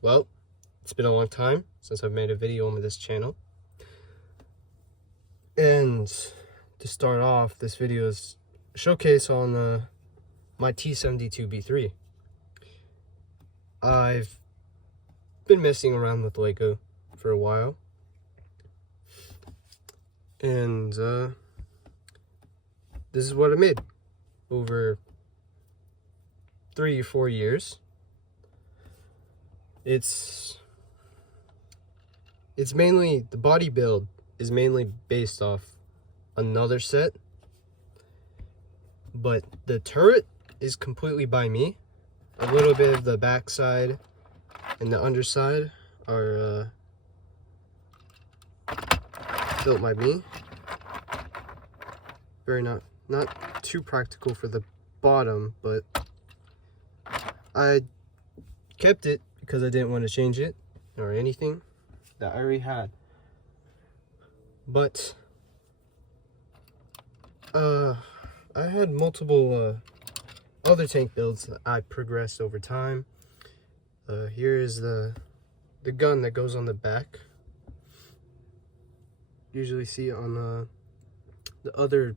Well, it's been a long time since I've made a video on this channel. And to start off, this video is a showcase on my T-72B3. I've been messing around with Lego for a while. And this is what I made over 3 or 4 years. It's mainly, the body build is mainly based off another set, but the turret is completely by me. A little bit of the backside and the underside are built by me. Very not too practical for the bottom, but I kept it because I didn't want to change it or anything that I already had. But I had multiple other tank builds that I progressed over time. Here is the gun that goes on the back. Usually see it on the other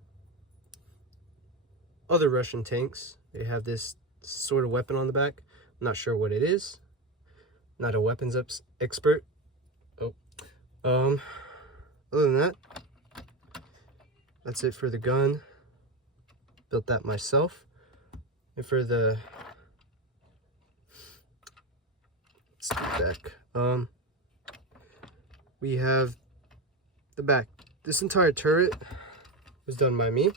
Russian tanks. They have this sort of weapon on the back. I'm not sure what it is. Not a weapons expert. Other than that, that's it for the gun. Built that myself. And for the back, we have the back. This entire turret was done by me.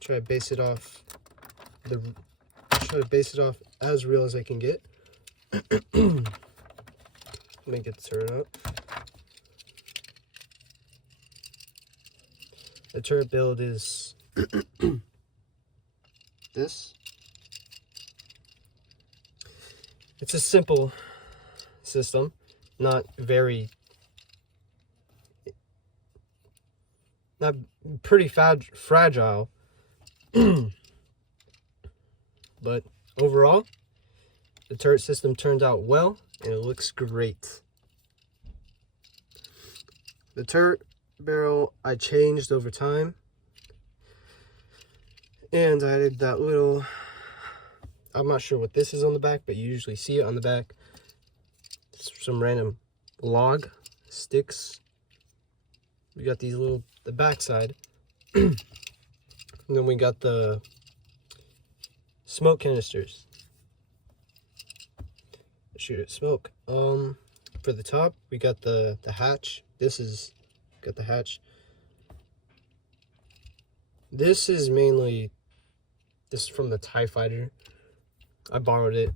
Try to base it off as real as I can get. Let me get the turret up. The turret build is this. It's a simple system, not pretty fragile, but overall, the turret system turned out well, and it looks great. The turret barrel I changed over time, and I added that little, I'm not sure what this is on the back, but you usually see it on the back. Some random log sticks. We got these the backside. And then we got the smoke canisters. Shoot at smoke. For the top, we got the hatch. Got the hatch. This is mainly from the TIE Fighter. I borrowed it.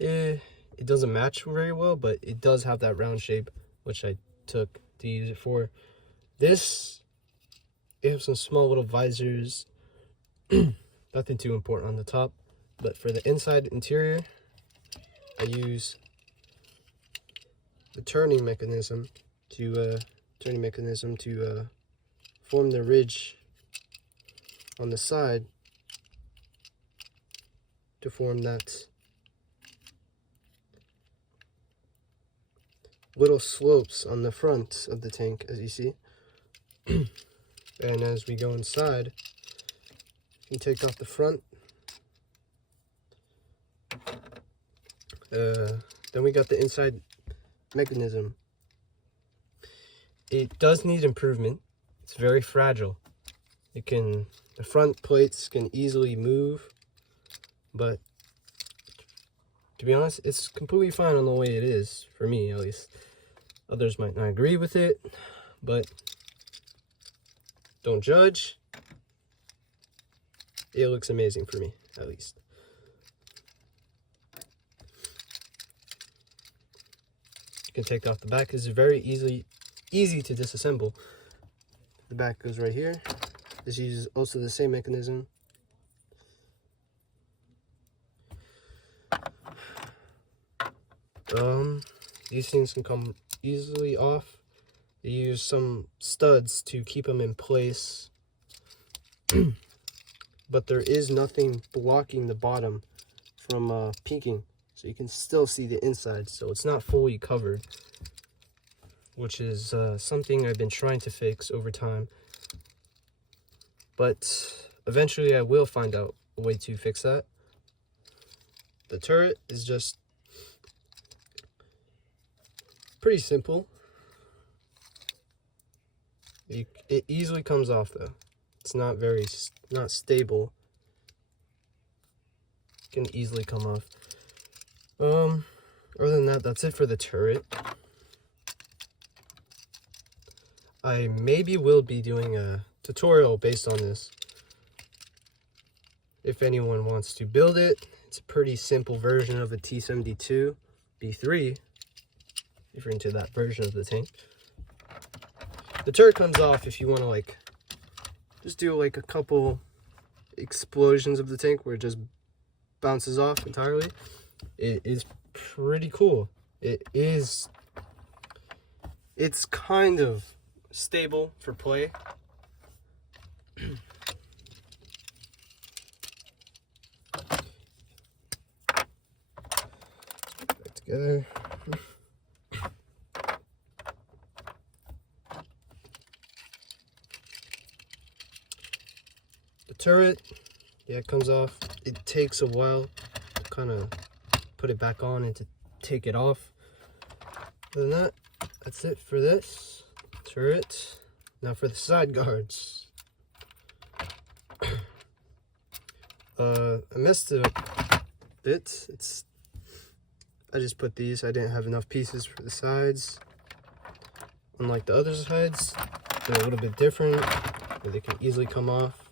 It doesn't match very well, but it does have that round shape, which I took to use it for. This, it has some small little visors. Nothing too important on the top, but for the inside interior, I use the turning mechanism to form the ridge on the side to form that little slopes on the front of the tank, as you see. And as we go inside, you can take off the front. Then we got the inside mechanism. It does need improvement. It's very fragile. The front plates can easily move, but to be honest, it's completely fine on the way it is, for me at least. Others might not agree with it, but don't judge. It looks amazing for me, at least. You can take off the back. This is very easy to disassemble. The back goes right here. This uses also the same mechanism. These things can come easily off. They use some studs to keep them in place. But there is nothing blocking the bottom from peeking, so you can still see the inside, so it's not fully covered, which is something I've been trying to fix over time, but eventually I will find out a way to fix that. The turret is just pretty simple. It easily comes off though. It's not stable. It can easily come off. Other than that, that's it for the turret. I maybe will be doing a tutorial based on this. If anyone wants to build it, it's a pretty simple version of a T-72B3, if you're into that version of the tank. The turret comes off if you want to like just do like a couple explosions of the tank where it just bounces off entirely. It is pretty cool. It's kind of stable for play. Back together. The turret, yeah, it comes off. It takes a while to kind of put it back on and to take it off. Other than that, that's it for this turret. Now for the side guards. I messed it up a bit. I just put these. I didn't have enough pieces for the sides. Unlike the other sides, they're a little bit different, where they can easily come off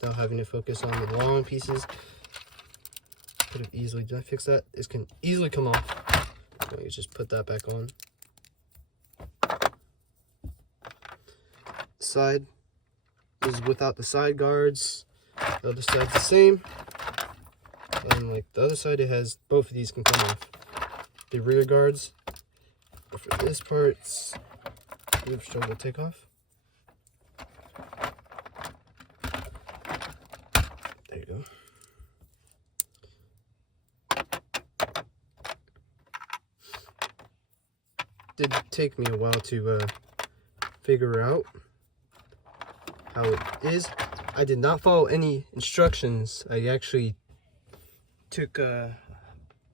without having to focus on the long pieces. Could have easily done fix that. This can easily come off. So you just put that back on. Side is without the side guards. The other side's the same. And like the other side, it has both of these can come off. The rear guards. But for this part, it's a little struggle to take off. There you go. Did take me a while to figure out how it is. I did not follow any instructions. I actually took a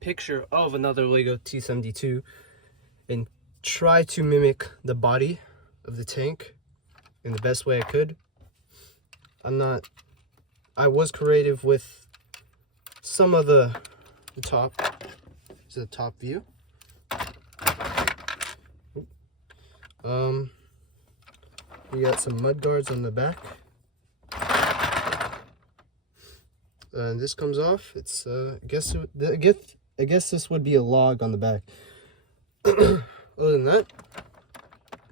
picture of another Lego T-72 and tried to mimic the body of the tank in the best way I could. I was creative with some of the top. This is the top view. We got some mud guards on the back. And this comes off. It's I guess this would be a log on the back. Other than that,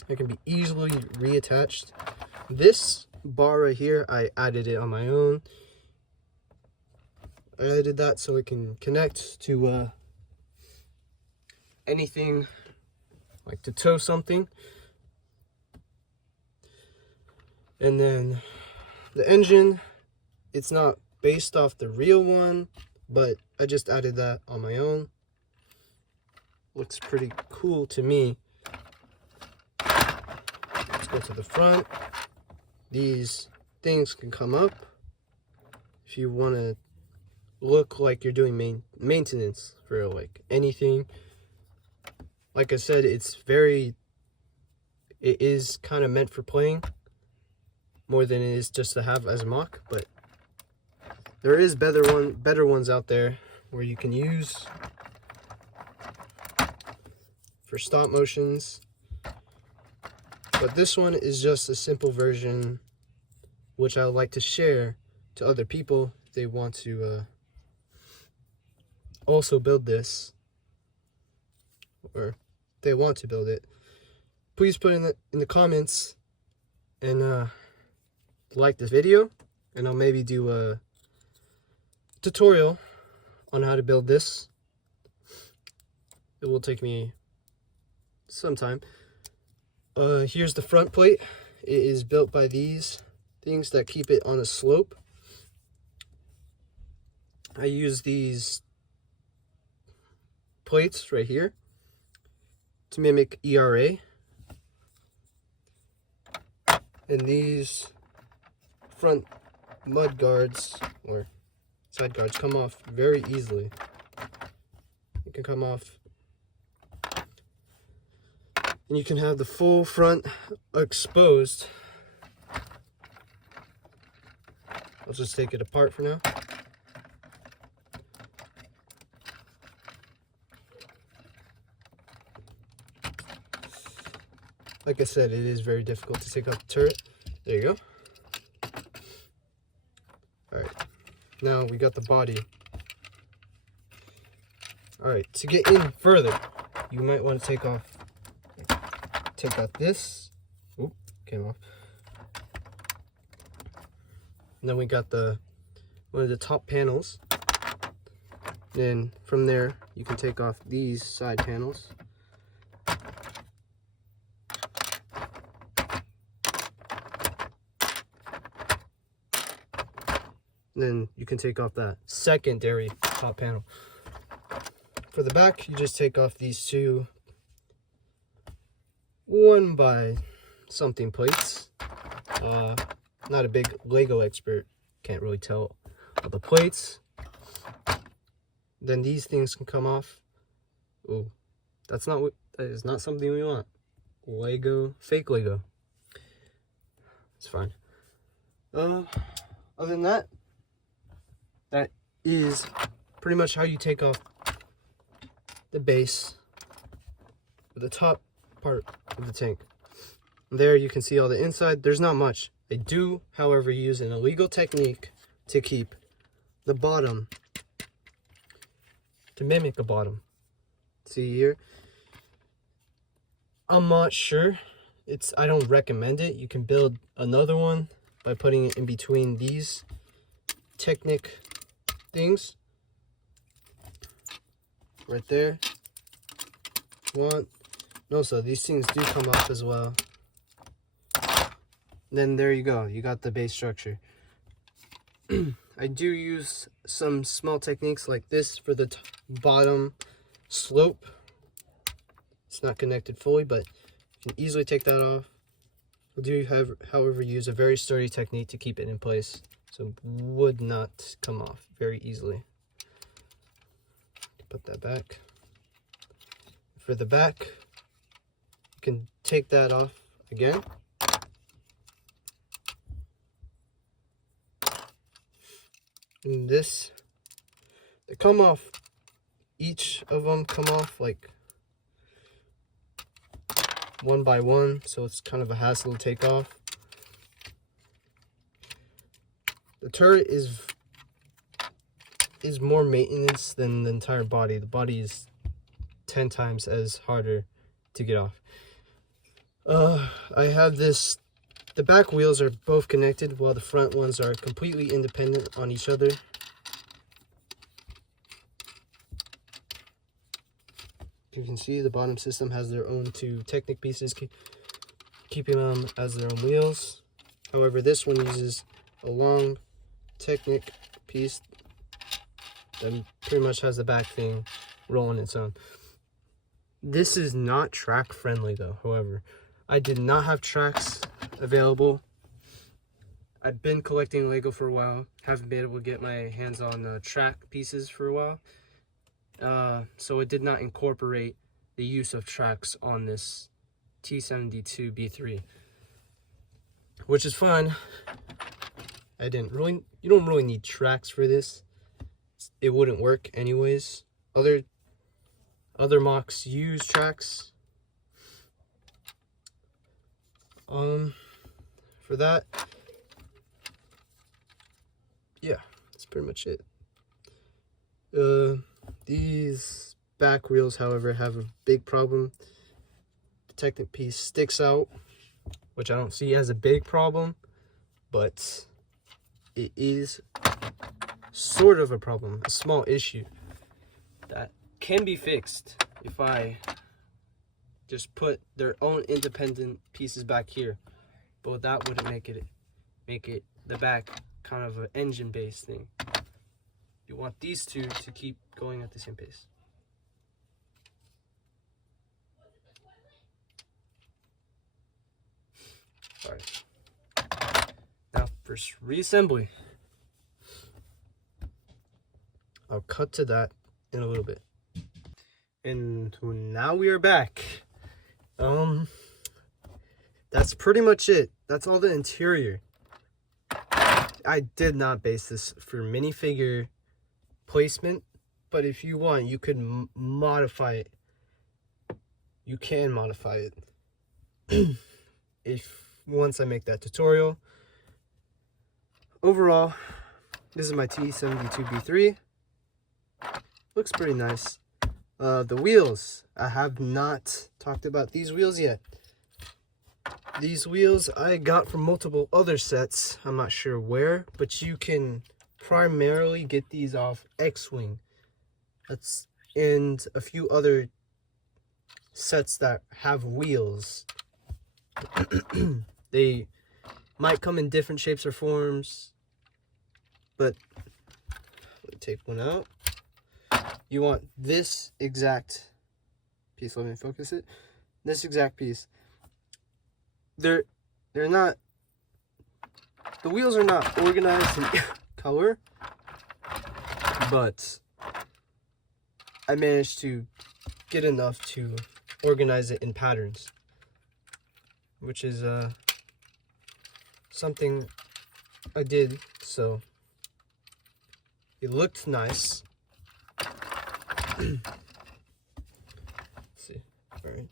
it can be easily reattached. This bar right here, I added it on my own. I added that so it can connect to anything, like to tow something. And then the engine, it's not based off the real one, but I just added that on my own. Looks pretty cool to me. Let's go to the front. These things can come up if you want to look like you're doing maintenance for like anything. Like I said, it is kind of meant for playing more than it is just to have as a mock, but there is better ones out there where you can use for stop motions. But this one is just a simple version, which I would like to share to other people if they want to also build this, or if they want to build it. Please put in the comments and like this video, and I'll maybe do a tutorial on how to build this. It will take me some time. Here's the front plate. It is built by these things that keep it on a slope. I use these plates right here to mimic ERA. And these front mud guards or side guards come off very easily. You can come off and you can have the full front exposed. I'll just take it apart for now. Like I said, it is very difficult to take off the turret. There you go. Alright, now we got the body. Alright, to get in further, you might want to take out this. Oop, came off. And then we got one of the top panels. Then from there, you can take off these side panels. Then you can take off that secondary top panel. For the back, you just take off these two 1 by something plates. Not a big Lego expert, can't really tell all the plates. Then these things can come off. Ooh, that is not something we want. Lego, fake Lego. It's fine. Other than that, that is pretty much how you take off the base, the top part of the tank. There you can see all the inside. There's not much. They do, however, use an illegal technique to keep the bottom, to mimic a bottom. See here? I'm not sure. I don't recommend it. You can build another one by putting it in between these Technic things right there. So these things do come off as well. Then there you go, you got the base structure. I do use some small techniques like this for the bottom slope. It's not connected fully, but you can easily take that off. I do however use a very sturdy technique to keep it in place, so it would not come off very easily. Put that back. For the back, you can take that off again. And this, they come off, each of them come off like 1 by 1, so it's kind of a hassle to take off. The turret is more maintenance than the entire body. The body is 10 times as harder to get off. I have this, the back wheels are both connected while the front ones are completely independent on each other. You can see the bottom system has their own 2 Technic pieces, keeping them as their own wheels. However, this one uses a long Technic piece that pretty much has the back thing rolling its own. This is not track friendly though. However, I did not have tracks available. I've been collecting Lego for a while, haven't been able to get my hands on track pieces for a while. So it did not incorporate the use of tracks on this T-72B3, which is fine. You don't really need tracks for this. It wouldn't work anyways. Other mocks use tracks. For that, yeah, that's pretty much it. These back wheels, however, have a big problem. The Technic piece sticks out, which I don't see as a big problem, but it is sort of a problem, a small issue that can be fixed if I just put their own independent pieces back here. But that wouldn't make it the back kind of an engine based thing. You want these two to keep going at the same pace. Sorry. Now for reassembly. I'll cut to that in a little bit. And now we are back. That's pretty much it. That's all the interior. I did not base this for minifigure placement, but if you want, you could modify it. You can modify it if once I make that tutorial. Overall, this is my T-72B3. Looks pretty nice. The wheels, I have not talked about these wheels yet. These wheels I got from multiple other sets. I'm not sure where, but you can primarily get these off X-Wing. And a few other sets that have wheels. They might come in different shapes or forms, but let me take one out. You want this exact piece. Let me focus it. This exact piece. They're not, the wheels are not organized in color, but I managed to get enough to organize it in patterns, which is something I did, so it looked nice. Let's see. All right.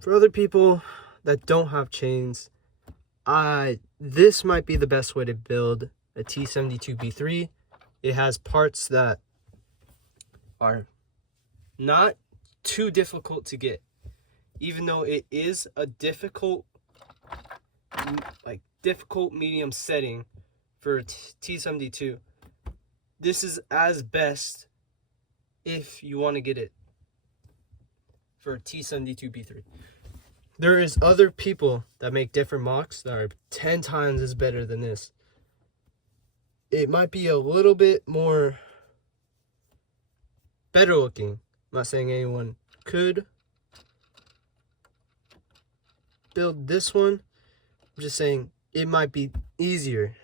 For other people that don't have chains, this might be the best way to build a T-72B3. It has parts that are not too difficult to get, even though it is a difficult medium setting for T-72. This is as best if you want to get it for T-72B3. There is other people that make different mocks that are 10 times as better than this. It might be a little bit more better looking. I'm not saying anyone could build this one. I'm just saying it might be easier.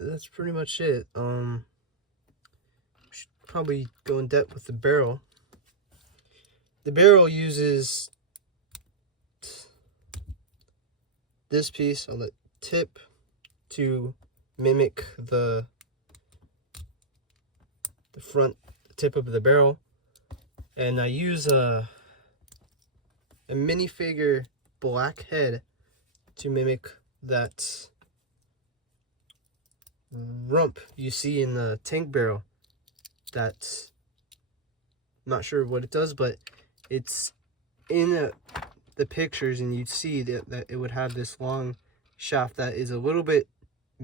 That's pretty much it. Should probably go in depth with the barrel. The barrel uses this piece on the tip to mimic the front tip of the barrel, and I use a minifigure black head to mimic that rump you see in the tank barrel. That's, not sure what it does, but it's in the pictures, and you'd see that it would have this long shaft that is a little bit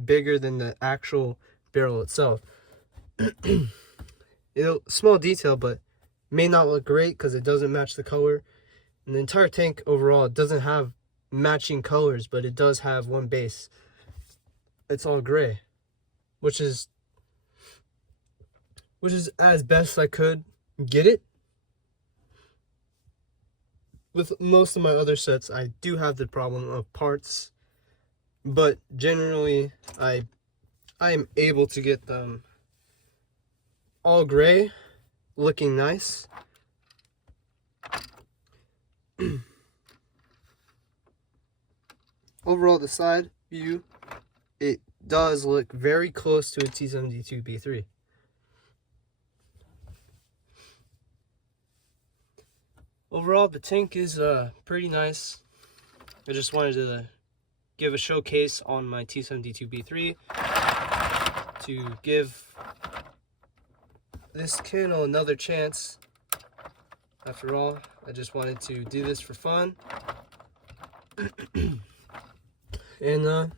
bigger than the actual barrel itself. Small detail, but may not look great because it doesn't match the color. And the entire tank overall, it doesn't have matching colors, but it does have one base. It's all gray, which is as best I could get it. With most of my other sets, I do have the problem of parts, but generally I am able to get them all gray, looking nice. Overall, the side view, it does look very close to a T-72B3. Overall, the tank is pretty nice. I just wanted to give a showcase on my T-72B3 to give this kennel another chance. After all, I just wanted to do this for fun. And that's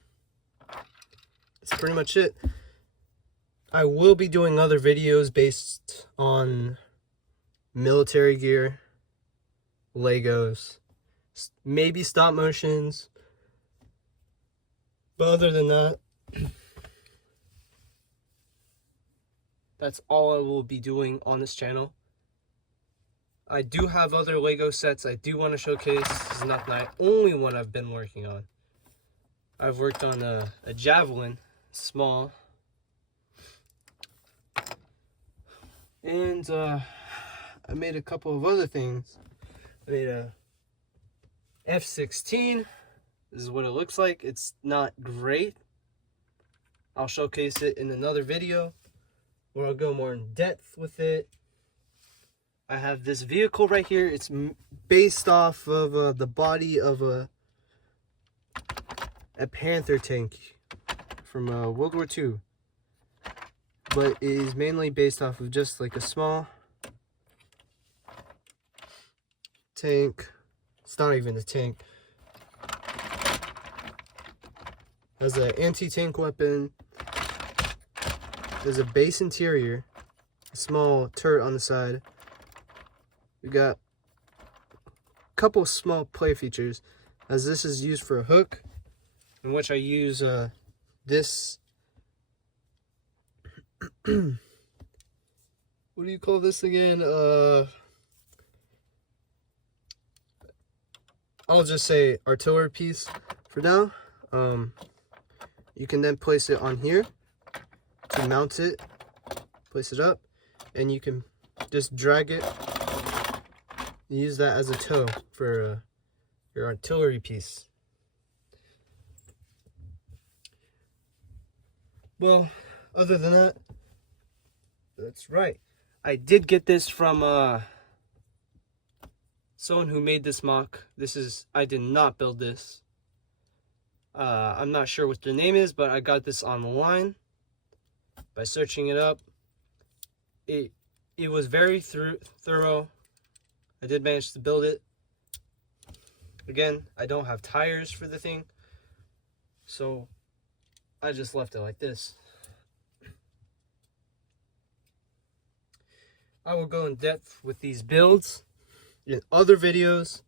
pretty much it. I will be doing other videos based on military gear, Legos, maybe stop motions, but other than that, That's all I will be doing on this channel. I do have other Lego sets I do want to showcase. This is not the only one I've been working on. I've worked on a javelin, small. And I made a couple of other things. I made a F-16. This is what it looks like. It's not great. I'll showcase it in another video where I'll go more in depth with it. I have this vehicle right here. It's based off of the body of a Panther tank from World War II. But it is mainly based off of just like a small tank. It's not even a tank. Has an anti-tank weapon. There's a base interior, a small turret on the side. We got a couple small play features, as this is used for a hook, in which I use this. What do you call this again? I'll just say artillery piece for now. You can then place it on here to mount it, place it up, and you can just drag it, use that as a toe for your artillery piece. Well, other than that, that's right. I did get this from someone who made this mock. I did not build this. I'm not sure what their name is, but I got this online by searching it up. It was very thorough. I did manage to build it. Again, I don't have tires for the thing, so I just left it like this. I will go in depth with these builds in other videos,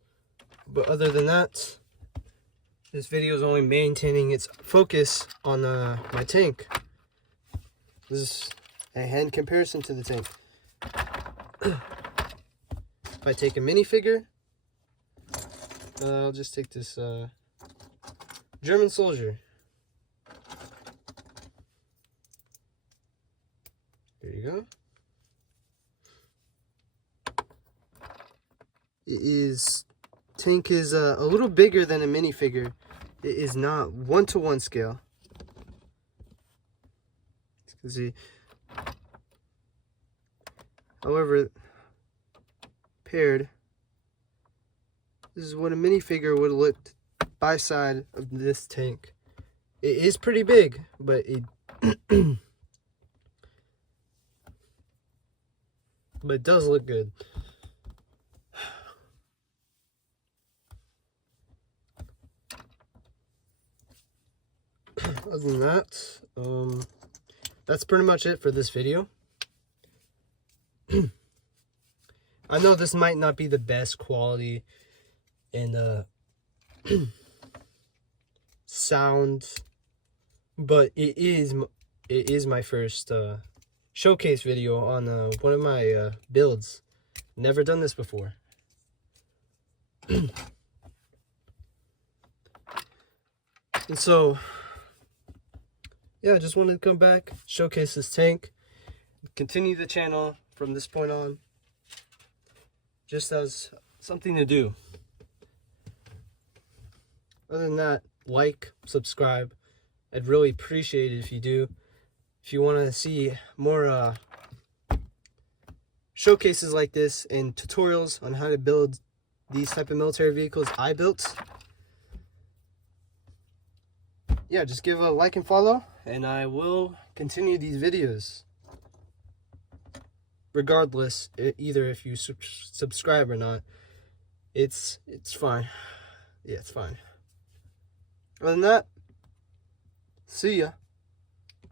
but other than that, this video is only maintaining its focus on my tank. This is a hand comparison to the tank. If I take a minifigure, I'll just take this German soldier. There you go. Tank is a little bigger than a minifigure. It is not 1-to-1 scale. You can see. However, paired, this is what a minifigure would look by side of this tank. It is pretty big, but it but it does look good. Other than that, that's pretty much it for this video. I know this might not be the best quality and sound, but it is my first showcase video on one of my builds. Never done this before. And so, yeah, I just wanted to come back, showcase this tank, continue the channel from this point on, just as something to do. Other than that, like, subscribe. I'd really appreciate it if you do. If you want to see more showcases like this and tutorials on how to build these type of military vehicles I built, yeah, just give a like and follow, and I will continue these videos. Regardless, either if you subscribe or not, it's fine. Yeah, it's fine. Other than that, see ya.